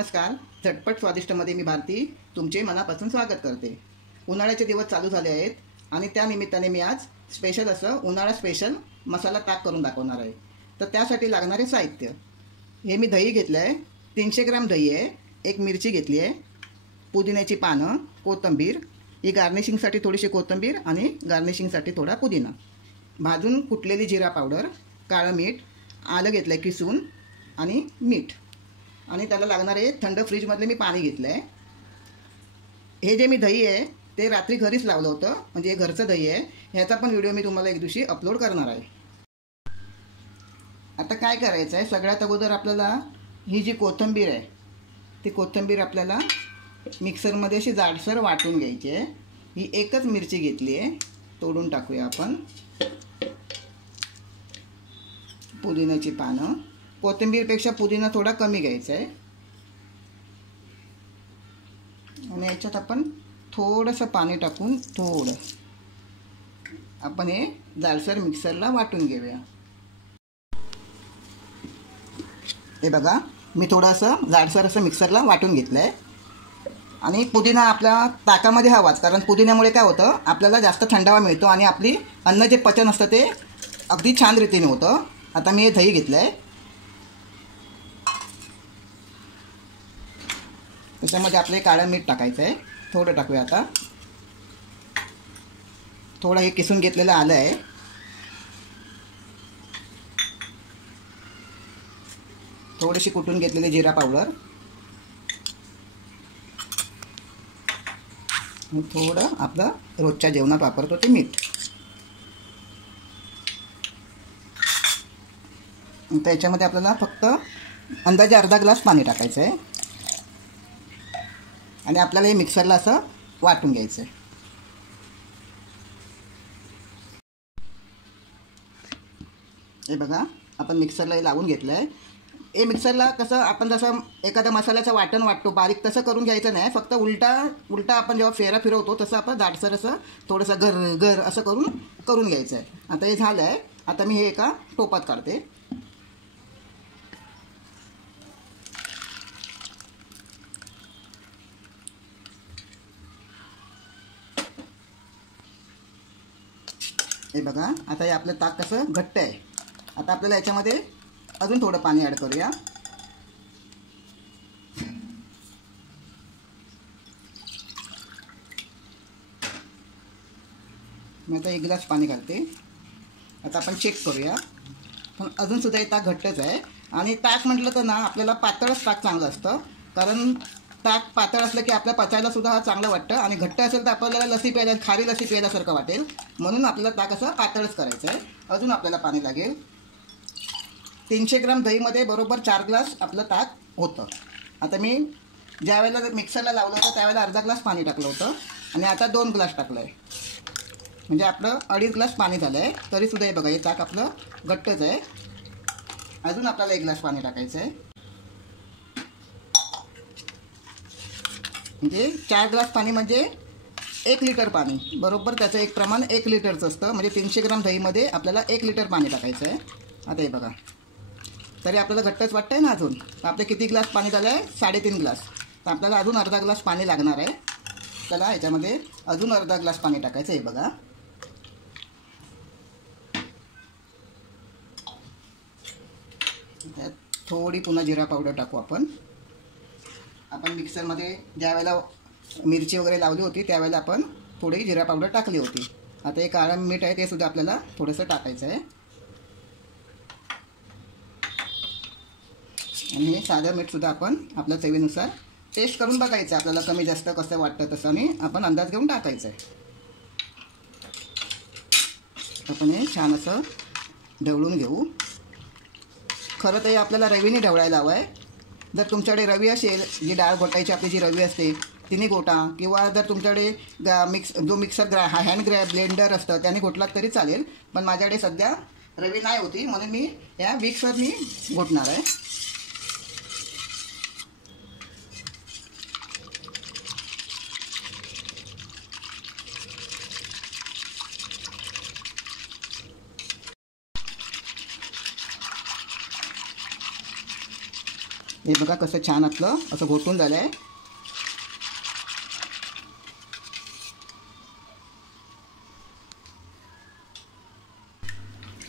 नमस्कार. झटपट स्वादिष्टमध्ये मी भारती तुमचे मनापासून स्वागत करते. उन्हाळ्याचे दिवस चालू झाले आहेत आणि त्या निमित्ताने मी आज स्पेशल असं उन्हाळा स्पेशल मसाला ताक करून दाखवणार आहे. तर त्यासाठी लागणारे साहित्य हे मी दही घेतलं आहे, 300 ग्रॅम दही आहे, एक मिरची घेतली आहे, पुदिन्याची पानं, कोथिंबीर, ही गार्निशिंगसाठी थोडीशी कोथिंबीर आणि गार्निशिंगसाठी थोडा पुदिना, भाजून कुटलेली जिरा पावडर, काळं मीठ, आलं घेतलं आहे किसून आणि मीठ, आणि त्याला लागणारे थंड फ्रीजमधले मी पाणी घेतलं आहे. हे जे मी दही आहे ते रात्री घरीच लावलं होतं, म्हणजे हे घरचं दही आहे. ह्याचा पण व्हिडिओ मी तुम्हाला एक दिवशी अपलोड करणार आहे. आता काय करायचं आहे, सगळ्यात अगोदर आपल्याला ही जी कोथिंबीर आहे ती कोथिंबीर आपल्याला मिक्सरमध्ये अशी जाडसर वाटून घ्यायची आहे. ही एकच मिरची घेतली आहे, तोडून टाकूया आपण. पुदिन्याची पानं, कोथिंबीरपेक्षा पुदिना थोडा कमी घ्यायचा आहे, आणि याच्यात आपण थोडंसं पाणी टाकून थोडं आपण हे जाडसर मिक्सरला वाटून घेऊया. हे बघा, मी थोडंसं जाडसर असं मिक्सरला वाटून घेतलं आहे. आणि पुदिना आपल्या ताकामध्ये हवाच, कारण पुदिन्यामुळे काय होतं, आपल्याला जास्त थंडावा मिळतो आणि आपली अन्न जे पचन असतं ते अगदी छान रीतीने होतं. आता मी हे दही घेतलं आहे, त्याच्यामध्ये आपले काळं मीठ टाकायचं आहे, थोडं टाकूया. आता थोडं हे किसून घेतलेलं आलं आहे, थोडीशी कुटून घेतलेली जिरा पावडर, थोडं आपलं रोजच्या जेवणात वापरतो ते मीठ. त्याच्यामध्ये आपल्याला फक्त अंदाजे अर्धा ग्लास पाणी टाकायचं आहे आणि आपल्याला हे मिक्सरला असं वाटून घ्यायचं आहे. हे बघा, आपण मिक्सरला हे लावून घेतलं आहे. हे मिक्सरला कसं आपण जसं एखाद्या मसाल्याचं वाटण वाटतो बारीक, तसं करून घ्यायचं नाही. फक्त उलटा आपण जेव्हा फेरा फिरवतो तसं आपण जाडसर असं थोडंसं घर असं करून घ्यायचं आहे. आता हे झालं आहे. आता मी हे एका टोपात काढते. हे बघा, आता हे आपलं ताक कसं घट्ट आहे. आता आपल्याला याच्यामध्ये अजून थोडं पाणी ॲड करूया. मी आता 1 ग्लास पाणी घालते. आता आपण चेक करूया, पण अजूनसुद्धा हे ताक घट्टच आहे. आणि ताक म्हटलं तर ना, आपल्याला पातळच ताक चांगलं असतं, कारण ताक पातळ असलं की आपल्या पचायला सुद्धा चांगलं वाटतं, आणि घट्ट असेल तर आपल्याला लसी प्यायला, खारी लसी प्यायल्यासारखं वाटेल. म्हणून आपल्याला ताक असं पातळच करायचं आहे. अजून आपल्याला पाणी लागेल. 300 ग्राम दहीमध्ये बरोबर 4 ग्लास आपलं ताक होतं. आता मी ज्या वेळेला मिक्सरला लावलं होतं त्यावेळेला अर्धा ग्लास पाणी टाकलं होतं, आणि आता 2 ग्लास टाकलं आहे, म्हणजे आपलं 2.5 ग्लास पाणी झालं आहे. तरीसुद्धा हे बघा, हे ताक आपलं घट्टच आहे. अजून आपल्याला 1 ग्लास पाणी टाकायचं आहे, म्हणजे 4 ग्लास पाणी म्हणजे 1 लिटर पाणी. बरोबर त्याचं एक प्रमाण 1 लिटरचं असतं, म्हणजे 300 ग्राम दहीमध्ये आपल्याला 1 लिटर पाणी टाकायचं आहे. आता हे बघा, तरी आपल्याला घट्टच वाटतं आहे ना अजून. तर आपले किती ग्लास पाणी झालं आहे? 3.5 ग्लास. तर आपल्याला अजून अर्धा ग्लास पाणी लागणार आहे. त्याला याच्यामध्ये अजून अर्धा ग्लास पाणी टाकायचं. हे बघा, त्यात थोडी पुन्हा जिरा पावडर टाकू आपण. आपण मिक्सरमध्ये ज्या वेळेला मिरची वगैरे लावली होती त्यावेळेला आपण थोडी जिरा पावडर टाकली होती. आता हे काळं मीठ आहे ते सुद्धा आपल्याला थोडंसं टाकायचं आहे, आणि हे साधं मीठसुद्धा आपण आपल्या चवीनुसार टेस्ट करून बघायचं, आपल्याला कमी जास्त कसं वाटतं तसं, आणि आपण अंदाज घेऊन टाकायचं आहे. आपण हे छान असं ढवळून घेऊ. खरं तर हे आपल्याला रवीने ढवळायला हवं आहे. जर तुमच्याकडे रवी असेल, जी डाळ घोटायची आपली जी रवी असते तिने घोटा, किंवा जर तुमच्याकडे मिक्सर हँड ब्लेंडर असतं त्याने घोटलात तरी चालेल. पण माझ्याकडे सध्या रवी नाही होती, म्हणून मी या विक्सरनी घोटणार आहे. हे बघा कसं छान आपलं असं घोटून झालं आहे.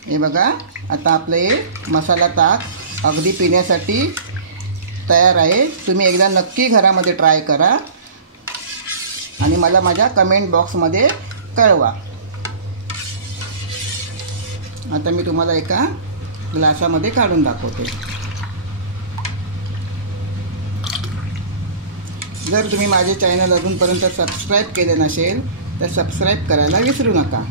हे बघा आता आपलं हे मसाला ताक अगदी पिण्यासाठी तयार आहे. तुम्ही एकदा नक्की घरामध्ये ट्राय करा आणि मला माझ्या कमेंट बॉक्समध्ये कळवा. आता मी तुम्हाला एका ग्लासामध्ये काढून दाखवते. जर तुम्ही माझे चॅनल अजूनपर्यंत सबस्क्राईब केले नसेल तर सबस्क्राईब करायला विसरू नका.